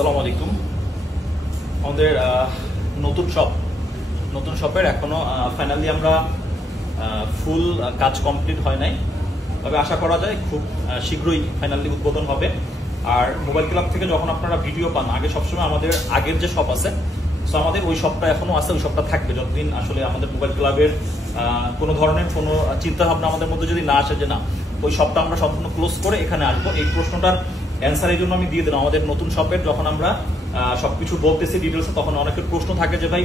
আসসালামু আলাইকুম। আমাদের নতুন শপের এখনো ফাইনালি আমরা ফুল কাজ কমপ্লিট হয় নাই, তবে আশা করা যায় খুব শীঘ্রই ফাইনালি উদ্বোধন হবে। আর মোবাইল ক্লাব থেকে যখন আপনারা ভিডিও পান, আগে সবসময় আমাদের আগের যে শপ আছে, সো আমাদের ওই শপটা এখনো আছে, ওই শপটা থাকবে যতদিন আসলে আমাদের মোবাইল ক্লাবের কোনো ধরনের কোনো চিন্তা ভাবনা আমাদের মধ্যে যদি না আসে যে না ওই শপটা আমরা সম্পূর্ণ ক্লোজ করে এখানে আসবো। এই প্রশ্নটার অ্যান্সার এই জন্য আমি দিয়ে দিলাম। আমাদের নতুন শপের যখন আমরা সবকিছু বলতেছি ডিটেলসে, তখন অনেকের প্রশ্ন থাকে যে ভাই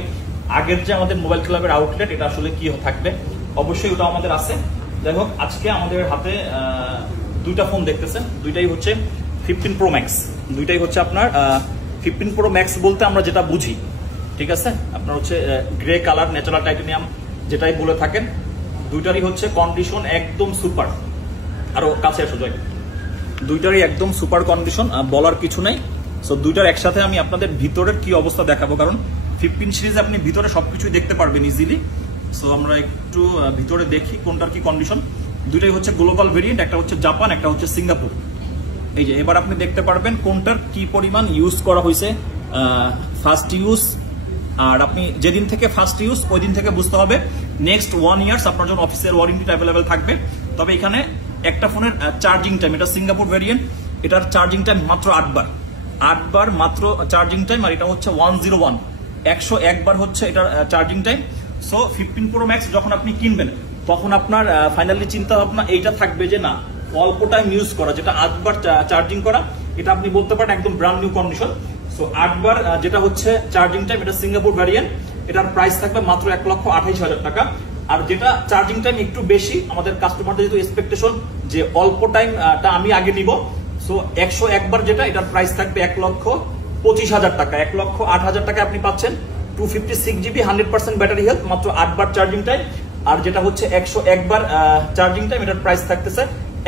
আগের যে আমাদের মোবাইল ক্লাবের আউটলেট এটা আসলে কি থাকবে। অবশ্যই ওটা আমাদের আছে। যাই হোক, আজকে আমাদের হাতে দুইটা ফোন দেখতেছেন, দুইটাই হচ্ছে 15 Pro Max। দুইটাই হচ্ছে আপনার 15 Pro Max বলতে আমরা যেটা বুঝি, ঠিক আছে, আপনার হচ্ছে গ্রে কালার ন্যাচারাল টাইটানিয়াম যেটাই বলে থাকেন। দুইটারই হচ্ছে কন্ডিশন একদম সুপার। আরো কাছে আসো যাই, দুইটারই একদম সুপার কন্ডিশন, বলার কিছু নাই। সো দুইটার একসাথে আমি আপনাদের ভিতরের কি অবস্থা দেখাবো, কারণ 15 সিরিজে আপনি ভিতরে সবকিছু দেখতে পারবেন ইজিলি। সো আমরা একটু ভিতরে দেখি কোনটার কি কন্ডিশন। দুইটাই হচ্ছে গ্লোবাল ভেরিয়েন্ট, একটা হচ্ছে জাপান, একটা হচ্ছে সিঙ্গাপুর। এই যে এবার আপনি দেখতে পারবেন কোনটার কি পরিমাণ ইউজ করা হয়েছে, ফার্স্ট ইউজ। আর আপনি যেদিন থেকে ফার্স্ট ইউজ ওই দিন থেকে বুঝতে হবে নেক্সট 1 ইয়ার্স আপনার জন্য অফিসের ওয়ারেন্টি অ্যাভেলেবেল থাকবে। তবে এখানে একটা ফোনের চার্জিং টাইম, এটা সিঙ্গাপুর ভেরিয়েন্ট, এটার চার্জিং টাইম মাত্র 8 বার মাত্র চার্জিং টাইম। আর এটা হচ্ছে 101 বার হচ্ছে এটার charging time. So 15 Pro Max যখন আপনি কিনবেন তখন আপনার ফাইনালি চিন্তা ভাবনা এইটা থাকবে যে না অল্প টাইম ইউজ করা, যেটা 8 বার চার্জিং করা, এটা আপনি বলতে পারেন একদম ব্র্যান্ড নিউ কন্ডিশন। সো 8 বার যেটা হচ্ছে চার্জিং টাইম, এটা সিঙ্গাপুর ভ্যারিয়েন্ট, এটার প্রাইস থাকবে মাত্র 1,28,000 টাকা। আর যেটা চার্জিং টাইম একটু বেশি, আমাদের কাস্টমারদের যেহেতু এক্সপেকটেশন যে অল্প টাইমটা আমি আগে নিব, সো 101 বার যেটা, এটার প্রাইস থাকবে 1,25,000 টাকা। 1,08,000 টাকা আপনি পাচ্ছেন 256 GB 100% ব্যাটারি হেলথ, মাত্র 8 বার চার্জিং টাইম। আর যেটা হচ্ছে 101 বার চার্জিং টাইম, এটার প্রাইস থাকতেছে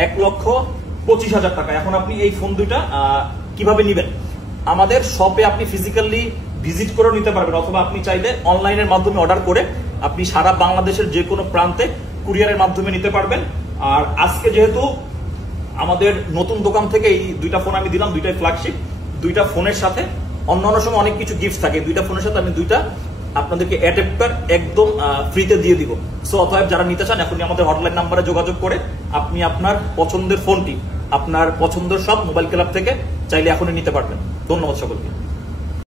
1,25,000 টাকা। এখন আপনি এই ফোন দুইটা কিভাবে নিবেন, আমাদের শপে আপনি ফিজিক্যালি ভিজিট করে নিতে পারবেন, অথবা আপনি চাইলে অনলাইনের মাধ্যমে অর্ডার করে আপনি সারা বাংলাদেশের যে কোনো প্রান্তে কুরিয়ারের মাধ্যমে নিতে পারবেন। আর আজকে যেহেতু আমাদের নতুন দোকান থেকে এই দুইটা ফোন আমি দিলাম, দুইটাই ফ্ল্যাগশিপ, দুইটা ফোনের সাথে অন্যান্য সময় অনেক কিছু গিফট থাকে, দুইটা ফোনের সাথে আমি দুইটা আপনাদেরকে অ্যাডাপ্টার একদম ফ্রিতে দিয়ে দিব। সো অতএব যারা নিতে চান এখনই আমাদের হটলাইন নাম্বারে যোগাযোগ করে আপনি আপনার পছন্দের ফোনটি আপনার পছন্দের সব মোবাইল ক্লাব থেকে চাইলে এখনই নিতে পারবেন। ধন্যবাদ সকলকে।